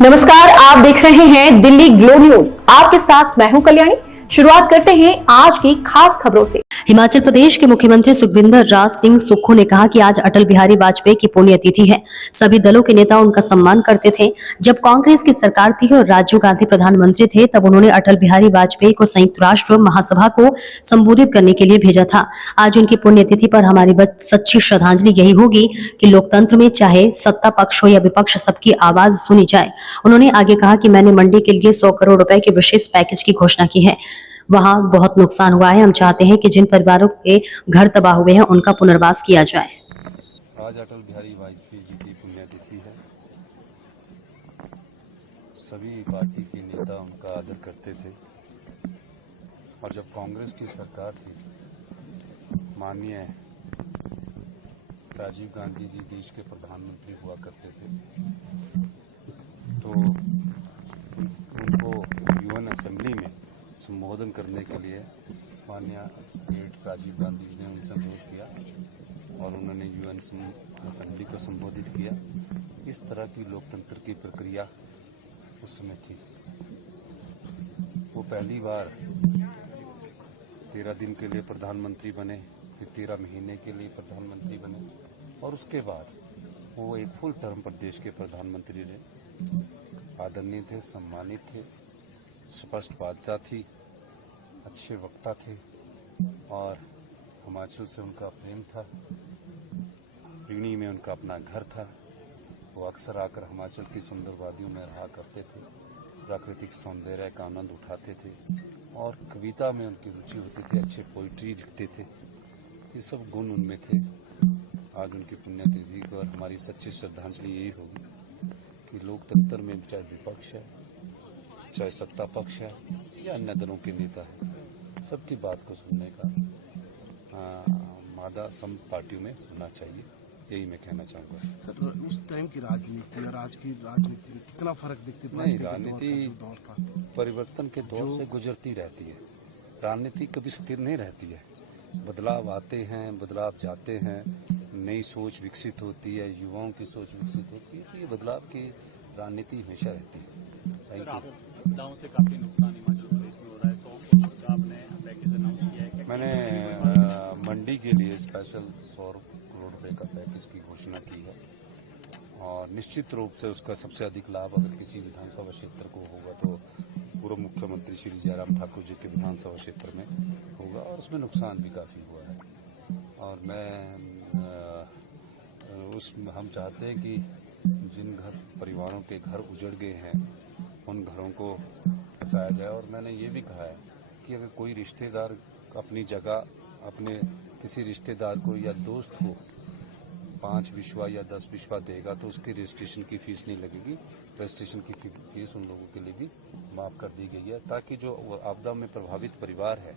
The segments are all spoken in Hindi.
नमस्कार, आप देख रहे हैं दिल्ली ग्लो न्यूज। आपके साथ मैं हूं कल्याणी। शुरुआत करते हैं आज की खास खबरों से। हिमाचल प्रदेश के मुख्यमंत्री सुखविंदर राज सिंह सुक्खू ने कहा कि आज अटल बिहारी वाजपेयी की पुण्यतिथि है। सभी दलों के नेता उनका सम्मान करते थे। जब कांग्रेस की सरकार थी और राजीव गांधी प्रधानमंत्री थे, तब उन्होंने अटल बिहारी वाजपेयी को संयुक्त राष्ट्र महासभा को संबोधित करने के लिए भेजा था। आज उनकी पुण्यतिथि पर हमारी सच्ची श्रद्धांजलि यही होगी कि लोकतंत्र में चाहे सत्ता पक्ष हो या विपक्ष, सबकी आवाज सुनी जाए। उन्होंने आगे कहा कि मैंने मंडी के लिए 100 करोड़ रुपए के विशेष पैकेज की घोषणा की है। वहां बहुत नुकसान हुआ है। हम चाहते हैं कि जिन परिवारों के घर तबाह हुए हैं उनका पुनर्वास किया जाए। आज अटल बिहारी वाजपेयी जी की पुण्यतिथि है। सभी पार्टी के नेता उनका आदर करते थे और जब कांग्रेस की सरकार थी, माननीय राजीव गांधी जी देश के प्रधानमंत्री हुआ करते थे, तो उनको यूएन असेंबली में संबोधन करने के लिए माननीय राजीव गांधी जी ने उनसे अनुरोध किया और उन्होंने यूएन असेंबली को संबोधित किया। इस तरह की लोकतंत्र की प्रक्रिया उस समय थी। वो पहली बार 13 दिन के लिए प्रधानमंत्री बने, फिर 13 महीने के लिए प्रधानमंत्री बने और उसके बाद वो एक फुल टर्म पर देश के प्रधानमंत्री रहे। आदरणीय थे, सम्मानित थे, स्पष्टवादिता थी, अच्छे वक्ता थे और हिमाचल से उनका प्रेम था। ऋणी में उनका अपना घर था। वो अक्सर आकर हिमाचल की सुंदर वादियों में रहा करते थे, प्राकृतिक सौंदर्य का आनंद उठाते थे और कविता में उनकी रुचि होती थी, अच्छे पोइट्री लिखते थे। ये सब गुण उनमें थे। आज उनकी पुण्यतिथि पर हमारी सच्ची श्रद्धांजलि यही होगी कि लोकतंत्र में चाहे विपक्ष है, चाहे सत्ता पक्ष है या अन्य दलों के नेता है, सबकी बात को सुनने का मादा सम पार्टियों में होना चाहिए। यही मैं कहना चाहूँगा। सर, उस टाइम की राजनीति और आज की राजनीति में कितना फर्क दिखते? नहीं, राजनीति परिवर्तन के दौर से गुजरती रहती है। राजनीति कभी स्थिर नहीं रहती है। बदलाव आते हैं, बदलाव जाते हैं, नई सोच विकसित होती है, युवाओं की सोच विकसित होती है। तो ये बदलाव की राजनीति हमेशा रहती है। आपदाओं से काफी नुकसान हिमाचल प्रदेश में हो रहा है। 100 करोड़ का आपने पैकेज अनाउंस किया है। मैंने मंडी के लिए स्पेशल 100 करोड़ रुपए का पैकेज की घोषणा की है और निश्चित रूप से उसका सबसे अधिक लाभ अगर किसी विधानसभा क्षेत्र को होगा तो पूर्व मुख्यमंत्री श्री जयराम ठाकुर जी के विधानसभा क्षेत्र में होगा और उसमें नुकसान भी काफी हुआ है। और हम चाहते हैं कि जिन परिवारों के घर उजड़ गए हैं उन घरों को बसाया जाए। और मैंने ये भी कहा है कि अगर कोई रिश्तेदार अपनी जगह अपने किसी रिश्तेदार को या दोस्त को 5 विश्वा या 10 विश्वा देगा तो उसकी रजिस्ट्रेशन की फीस नहीं लगेगी। रजिस्ट्रेशन की फीस उन लोगों के लिए भी माफ कर दी गई है ताकि जो आपदा में प्रभावित परिवार है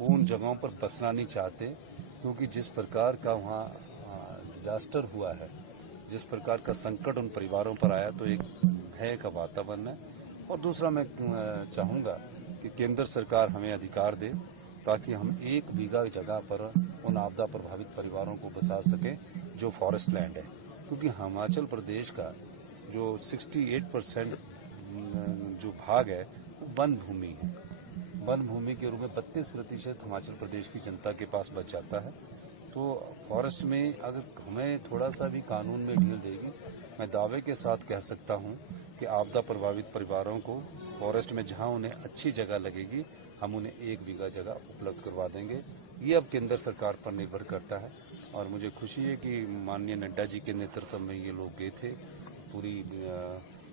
वो उन जगहों पर बसना नहीं चाहते, क्योंकि जिस प्रकार का वहाँ डिजास्टर हुआ है, जिस प्रकार का संकट उन परिवारों पर आया, तो एक भय का वातावरण है। और दूसरा मैं चाहूँगा कि केंद्र सरकार हमें अधिकार दे ताकि हम 1 बीघा जगह पर उन आपदा प्रभावित परिवारों को बसा सकें जो फॉरेस्ट लैंड है, क्योंकि हिमाचल प्रदेश का जो 68% जो भाग है वो वन भूमि है। वन भूमि के रूप में 32% हिमाचल प्रदेश की जनता के पास बच जाता है। तो फॉरेस्ट में अगर हमें थोड़ा सा भी कानून में ढील देगी, मैं दावे के साथ कह सकता हूं कि आपदा प्रभावित परिवारों को फॉरेस्ट में जहां उन्हें अच्छी जगह लगेगी, हम उन्हें 1 बीघा जगह उपलब्ध करवा देंगे। ये अब केंद्र सरकार पर निर्भर करता है और मुझे खुशी है कि माननीय नड्डा जी के नेतृत्व में ये लोग गए थे, पूरी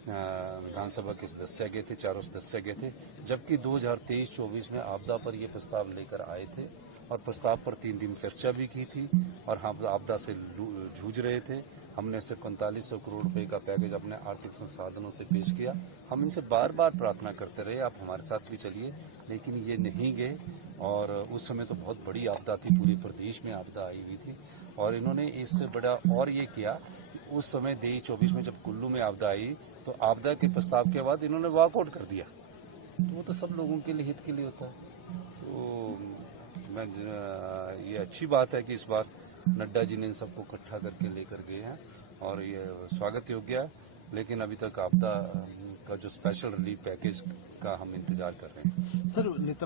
विधानसभा के सदस्य गए थे, चारों सदस्य गए थे, जबकि 2023-24 में आपदा पर ये प्रस्ताव लेकर आए थे और प्रस्ताव पर 3 दिन चर्चा भी की थी और हम आपदा से जूझ रहे थे। हमने सिर्फ 4500 करोड़ रुपए का पैकेज अपने आर्थिक संसाधनों से पेश किया। हम इनसे बार बार प्रार्थना करते रहे आप हमारे साथ भी चलिए, लेकिन ये नहीं गए। और उस समय तो बहुत बड़ी आपदा थी, पूरे प्रदेश में आपदा आई हुई थी और इन्होंने इससे बड़ा और ये किया कि उस समय 23-24 में जब कुल्लू में आपदा आई तो आपदा के प्रस्ताव के बाद इन्होंने वॉकआउट कर दिया। तो वो तो सब लोगों के लिए हित के लिए होता है। तो ये अच्छी बात है कि इस बार नड्डा जी ने इन सबको इकट्ठा करके लेकर गए हैं और ये स्वागत योग्य है। लेकिन अभी तक आपदा का जो स्पेशल रिलीफ पैकेज का हम इंतजार कर रहे हैं। सर नेता